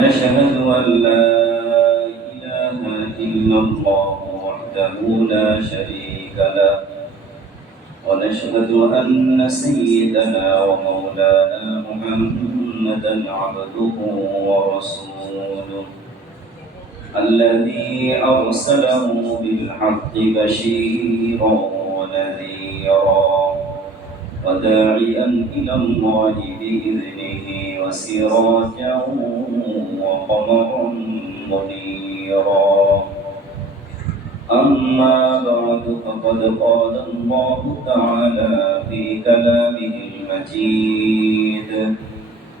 أشهد أن لا إله إلا الله وحده لا شريك له ونشهد أن سيدنا ومولانا محمدا عبده ورسوله الذي أرسله بالحق بشيرا ونذيرا وداعيا إلى الله بإذنه وسراجا وقمرا منيرا. أما بعد فقد قال الله تعالى في كلامه المجيد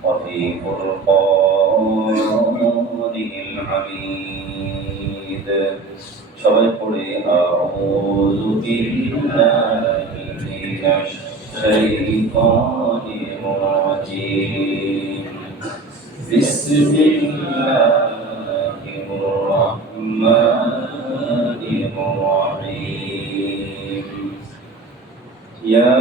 وفي فرقانه الحميد أعوذ بالله من الشيطان الرجيم. بسم الله الرحمن الرحيم. يا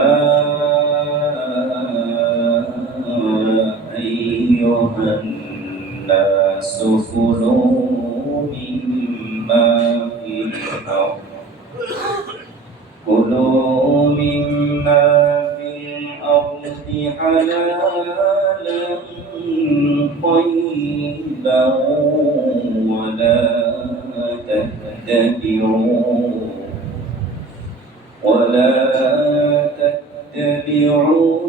أيها الناس كلوا مما في الأرض حلالا طيبا ولا تتبعوا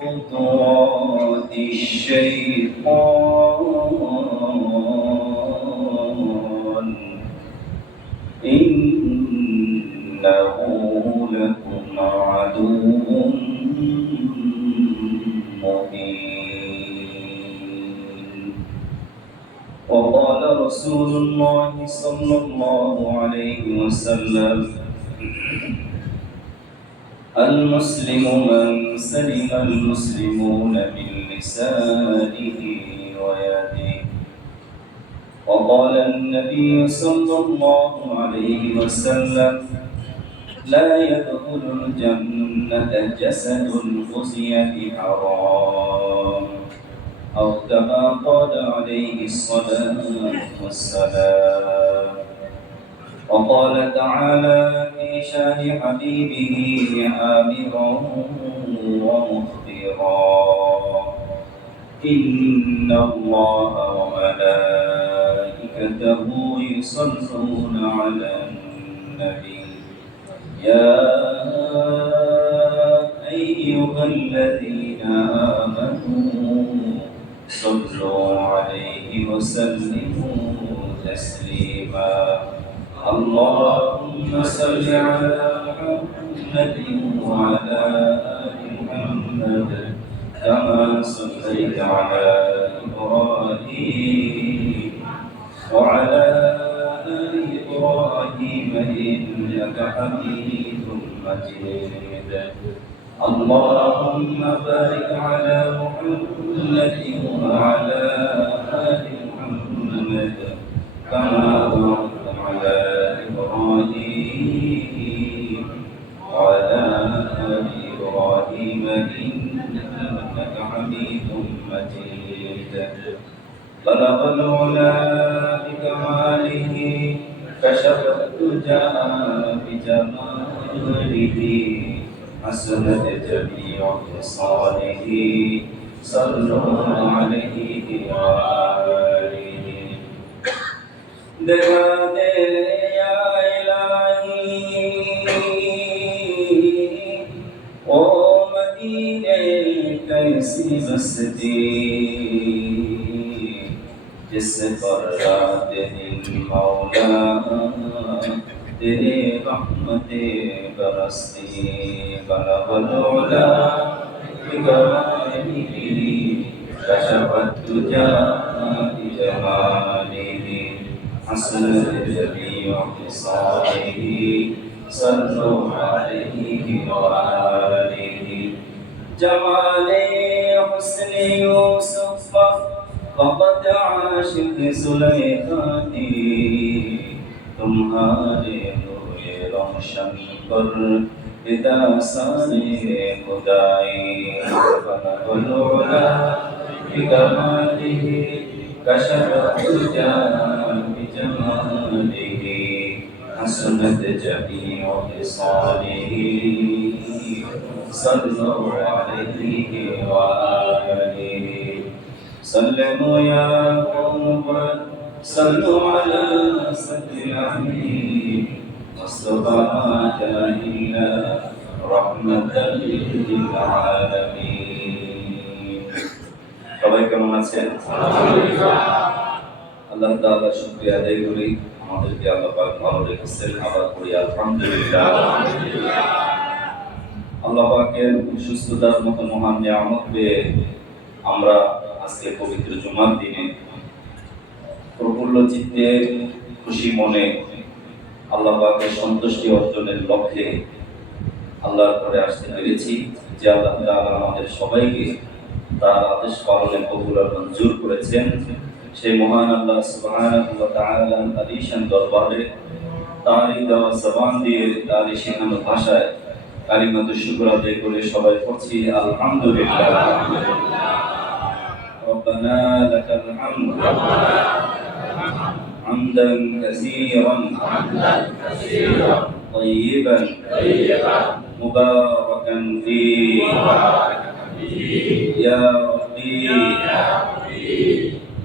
خطوات الشيطان إنه لكم عدو مبين. وقال رسول الله صلى الله عليه وسلم: المسلم من سلم المسلمون من لسانه ويده. وقال النبي صلى الله عليه وسلم: لا يدخل الجنة جسد غزي بحرام، أو كما قال عليه الصلاة والسلام. وقال تعالى في شان حبيبه آمرا ومخبرا: إن الله وملائكته يصلون على النبي يا أيها الذين آمنوا صلوا عليه وسلموا تسليما. اللهم صل على محمد وعلى آل محمد كما صليت على إبراهيم وعلى آل إبراهيم إنك حميد مجيد. اللهم بارك على محمد وعلى آل محمد كما باركت على إبراهيم وعلى آل إبراهيم إنك حميد مجيد. بلغ العلا بكماله كشف الدجى بجماله حسنت جميع خصاله صلوا عليه وآله. دعا دے یا الہی او مدینے کیسی بستی جس پر رات دن مولا تیرے رحمت برستی. بلغ العلا بکماله کشف الدجى بجماله حسنت جميع خصاله صلوا عليه وآله. جمال حسن يوسف فقد عاشق زلیخا تمہارے نور روشن پر فدا سارے خدائی. بلغ العلا بکماله كشف الدجى بجماله حسنت جميع خصاله صلوا عليه وآله سلموا يا قوم صلوا على سيد العالمين مصطفى جاهلا رحمة للعالمين সবাই কেমন আছেন? আল্লাহ তাআলা শুকরিয়া আদায় করি আমাদেরকে আল্লাহ পাক ভালো রেখেছেন আবার করি আলহামদুলিল্লাহ। আল্লাহ পাকের সুস্থতার মতো মহান নিয়ামত পেয়ে আমরা আজকে পবিত্র জুমার দিনে প্রফুল্ল চিত্তে খুশি মনে আল্লাহ পাকের সন্তুষ্টি অর্জনের লক্ষ্যে আল্লাহর ঘরে আসতে পেরেছি যে আল্লাহ তাআলা আমাদের সবাইকে তার আদেশ পালনে কবুল আর মঞ্জুর করেছেন। সেই মহান আল্লাহ সুবহানাহু ওয়া তাআলার আলিশান দরবারে তারই দেওয়া জবান দিয়ে তারই শেখানো ভাষায় কালিমাতুশ শুকর আদায় করে সবাই পড়ছি আলহামদুলিল্লাহ। রব্বানা লাকাল হামদ হামদান কাসীরান طيبا مباركا فيه يا ربي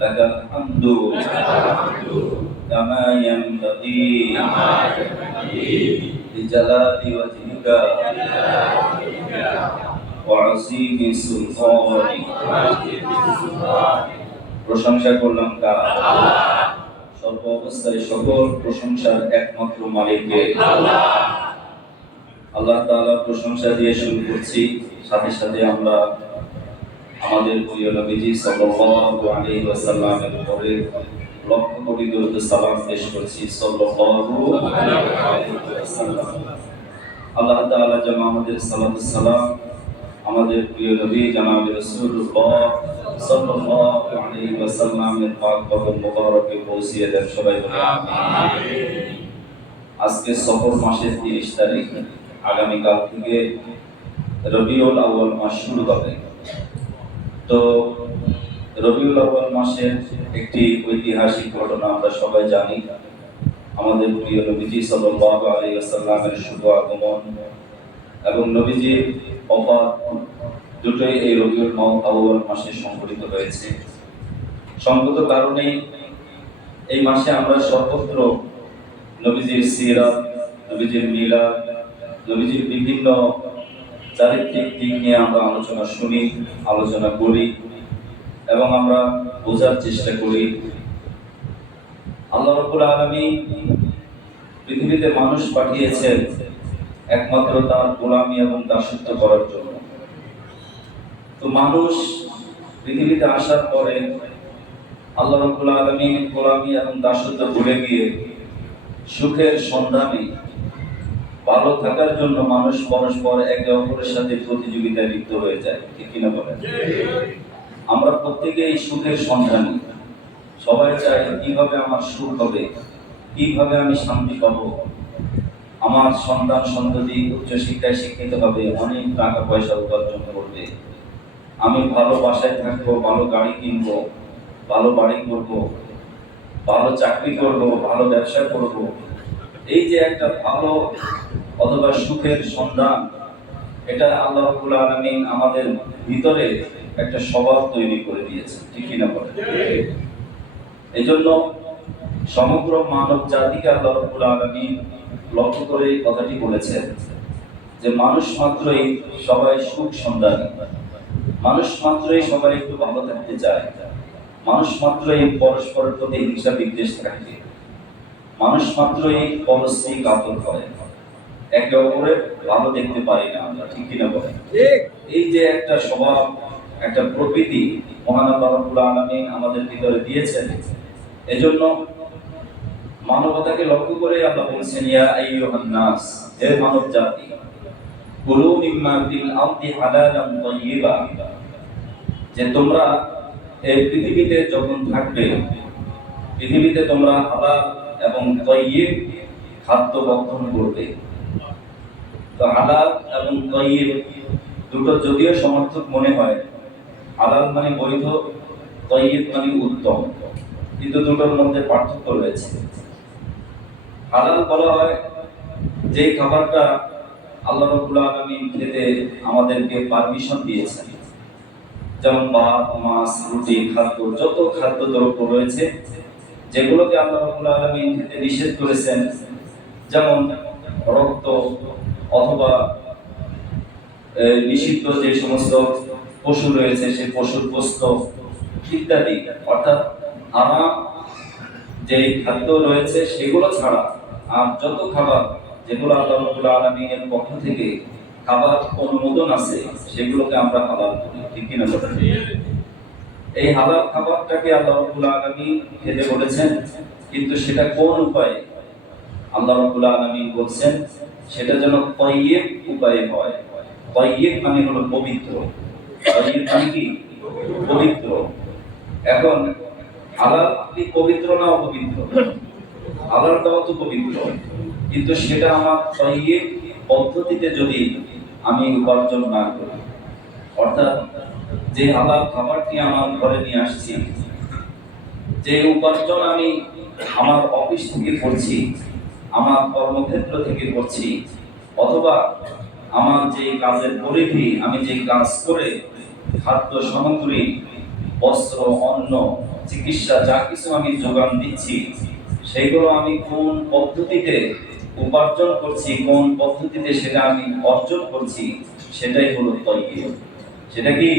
لك الحمد كما ينبغي لجلال وجهك وعظيم سلطانك প্রশংসা করলাম কার? সর্ব অবস্থায় সকল প্রশংসার একমাত্র মালিককে আল্লাহ তাআলার প্রশংসা দিয়ে শুরু করছি। সাথে সাথে আমরা আমাদের প্রিয় নবীজি সাল্লাল্লাহু আলাইহি ওয়াসাল্লামের উপরে লক্ষ কোটি দরুদ সালাম পেশ করছি সাল্লাল্লাহু আলাইহি ওয়াসাল্লাম। আল্লাহ তাআলা যেন আমাদের সালাত সালাম আমাদের প্রিয় নবী জনাব রাসূলুল্লাহ সাল্লাল্লাহু আলাইহি ওয়াসাল্লামের পাক কদম মোবারকে পৌঁছিয়ে দেন। সবাই বলি আমিন। আজকে সফর মাসের 30 তারিখ, আগামী কাল থেকে রবিউল আউয়াল মাস শুরু হবে। তো রবিউল আউয়াল মাসের একটি ঐতিহাসিক ঘটনা আমরা সবাই জানি। আমাদের প্রিয় নবীজি সাল্লাল্লাহু আলাইহি ওয়াসাল্লামের শুভ আগমন এবং নবীজির ওফাত দুটোই এই রবিউল আউয়াল মাসে সংঘটিত হয়েছে। সঙ্গত কারণে এই মাসে আমরা সর্বত্র নবীজির সিরাত, নবীজির মিলাদ, নবীজির বিভিন্ন চারিত্রিক দিক নিয়ে আমরা আলোচনা শুনি, আলোচনা করি এবং আমরা বোঝার চেষ্টা করি। আল্লাহ রাব্বুল আলামিন পৃথিবীতে মানুষ পাঠিয়েছেন একমাত্র তার গোলামি এবং দাসত্ব করার জন্য। তো মানুষ পৃথিবীতে আসার পরে আল্লাহ রাব্বুল আলামিন গোলামি এবং দাসত্ব ভুলে গিয়ে সুখের সন্ধানে ভালো থাকার জন্য মানুষ পরস্পর একে অপরের সাথে প্রতিযোগিতায় লিপ্ত হয়ে যায়। ঠিক কিনা বলেন? আমরা প্রত্যেকেই সুখের সন্ধানী। সবাই চায় কিভাবে আমার সুখ হবে, কিভাবে আমি শান্তি পাবো, আমার সন্তান সন্ততি উচ্চ শিক্ষায় শিক্ষিত হবে, অনেক টাকা পয়সা উপার্জন করবে, আমি ভালো বাসায় থাকবো, ভালো গাড়ি কিনবো, ভালো বাড়ি করবো, ভালো চাকরি করবো, ভালো ব্যবসা করবো। এই যে একটা ভালো অথবা সুখের সন্ধান, এটা আল্লাহ রাব্বুল আলামিন আমাদের ভিতরে একটা স্বভাব তৈরি করে দিয়েছে। ঠিক কিনা বলেন? এই জন্য সমগ্র মানব জাতিকে আল্লাহ রাব্বুল আলামিন লক্ষ্য করে এই কথাটি বলেছেন যে মানুষ মাত্রই সবাই সুখ সন্ধানী, মানুষ মাত্রই সবাই একটু ভালো থাকতে চায়, মানুষ মাত্রই পরস্পরের প্রতি হিংসা বিদ্বেষ থাকে, মানুষ মাত্রই পরস্পর কাতর হয়, একে অপরের ভালো দেখতে পারি না আমরা। ঠিক কিনা বলেন? এই যে একটা স্বভাব, একটা প্রকৃতি মহান আল্লাহ রাব্বুল আলামিন আমাদের ভিতরে দিয়েছেন। এজন্য মানবতাকে লক্ষ্য করে আল্লাহ বলেছেন, ইয়া আইয়ুহান নাস, হে মানব জাতি, কুলু মিম্মা ফিল আরদি হালালান তাইয়্যিবা, যে তোমরা এই পৃথিবীতে যখন থাকবে, পৃথিবীতে তোমরা হালাল এবং তাইয়্যিব খাদ্য ভক্ষণ করবে। তো হালাল এবং তাইয়্যিব দুটো যদিও সমর্থক মনে হয়, হালাল মানে বৈধ, তাইয়্যিব মানে উত্তম। কিন্তু দুটোর মধ্যে পার্থক্য রয়েছে। হালাল বলা হয় যে খাবারটা আল্লাহ রাব্বুল আলামিন খেতে আমাদেরকে পারমিশন দিয়েছেন, যেমন ভাত, মাছ, রুটি, খাদ্য, যত খাদ্যদ্রব্য রয়েছে যেগুলোকে আল্লাহ রাব্বুল আলামিন খেতে নিষেধ করেছেন, যেমন রক্ত অথবা নিষিদ্ধ যে সমস্ত পশু রয়েছে সেই পশুর গোশত ইত্যাদি, অর্থাৎ হারাম যে খাদ্য রয়েছে সেগুলো ছাড়া আর যত খাবার যেগুলো আল্লাহ রাব্বুল আলামিনের পক্ষ থেকে খাবার অনুমোদন আছে সেগুলোকে আমরা হালাল বলি, ঠিক কিনা বলেন? এই হালাল খাবারটাকে আল্লাহ রাব্বুল আলামিন খেতে বলেছেন, কিন্তু সেটা কোন উপায়ে? আল্লাহ রাব্বুল আলামিন বলছেন সেটা যেন তাইয়্যিব উপায়ে হয়। তাইয়্যিব মানে হলো পবিত্র। তাইয়্যিব মানে কি? পবিত্র। এখন হালাল কি পবিত্র না অপবিত্র? হালালটাও তো পবিত্র, কিন্তু সেটা আমার তাইয়্যিব পদ্ধতিতে যদি আমি উপার্জন না করি, অর্থাৎ যে হালাল খাবারটি আমার ঘরে নিয়ে আসছি, যে উপার্জন আমি আমার অফিস থেকে করছি, আমার কর্মক্ষেত্র থেকে করছি, অথবা আমার যে কাজের পরিধি, আমি যে কাজ করে খাদ্য সামগ্রী, বস্ত্র, অন্ন, চিকিৎসা যা কিছু আমি যোগান দিচ্ছি, সেগুলো আমি কোন পদ্ধতিতে উপার্জন করছি, কোন পদ্ধতিতে সেটা আমি অর্জন করছি, সেটাই হলো তাইয়্যিব। সেটা কি?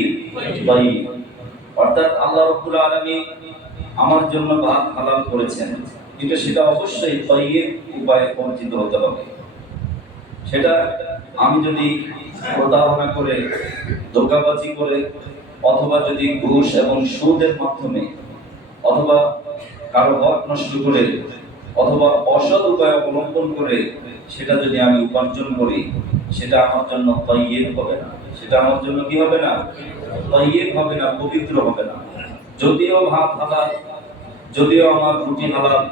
তাইয়্যিব। অর্থাৎ আল্লাহ রাব্বুল আলামিন আমার জন্য ভাত হালাল করেছেন, কিন্তু সেটা অবশ্যই তাইয়্যিব উপায়ে অর্জিত হতে হবে। সেটা আমি যদি প্রতারণা করে, ধোঁকাবাজি করে, অথবা যদি ঘুষ এবং সুদের মাধ্যমে, অথবা কারো হক নষ্ট করে, অথবা অসৎ উপায় অবলম্বন করে সেটা যদি আমি উপার্জন করি, সেটা আমার জন্য তাইয়্যিব হবে না। সেটা আমার জন্য কি হবে না? তাইয়্যিব হবে না, পবিত্র হবে না। যদিও ভাত হালাল, যদিও আমার রুটি হালাল,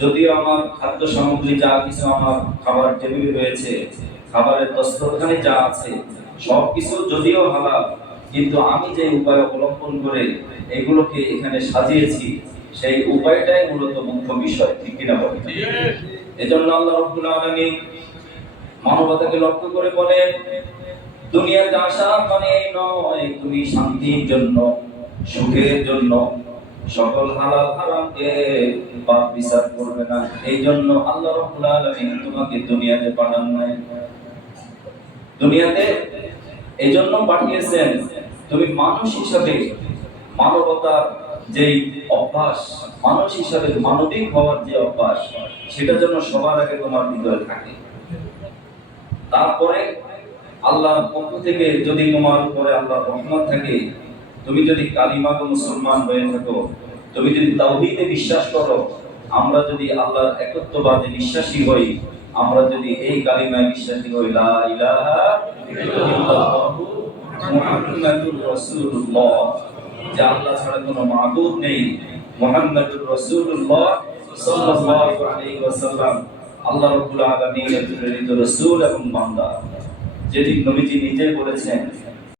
যদিও আমার খাদ্য সামগ্রী যা কিছু আমার খাবার টেবিলে রয়েছে, খাবারের দস্তরখানে যা আছে সবকিছু যদিও হালাল, কিন্তু আমি যে উপায় অবলম্বন করে এগুলোকে এখানে সাজিয়েছি সেই উপায়টাই মূলত মুখ্য বিষয়, ঠিক কিনা বলেন? এজন্য আল্লাহ রাব্বুল আলামিন মানবতাকে লক্ষ্য করে বলেন, দুনিয়াতে আসা মানে নয় তুমি শান্তির জন্য, সুখের জন্য সকল হালাল হারামকে পাপ বিচার করবে না। এই জন্য আল্লাহ রাব্বুল আলামিন তোমাকে দুনিয়াতে পাঠান নাই। দুনিয়াতে এই জন্য পাঠিয়েছেন তুমি মানুষ হিসাবে, মানবতার যে অভ্যাস, মানুষ হিসাবে মানবিক হওয়ার যে অভ্যাস, সেটা যেন সবার আগে তোমার ভিতরে থাকে। তারপরে আল্লাহর পক্ষ থেকে যদি তোমার উপরে আল্লাহর রহমত থাকে, তুমি যদি কালিমাগো মুসলমান হয়ে থাকো, তুমি যদি তাওহীদে বিশ্বাস করো, আমরা যদি আল্লাহর একত্ববাদে বিশ্বাসী হই, আমরা যদি এই কালিমায় বিশ্বাসী হই, লা ইলাহা ইল্লাল্লাহু মুহাম্মাদুর রাসূলুল্লাহ, যে আল্লাহ ছাড়া কোনো মাবুদ নেই, মুহাম্মাদুর রাসূলুল্লাহ সাল্লাল্লাহু আলাইহি ওয়াসাল্লাম আল্লাহ রাব্বুল আলামিনের প্রেরিত রাসূল এবং বান্দা, যেটি নবীজি নিজে বলেছেন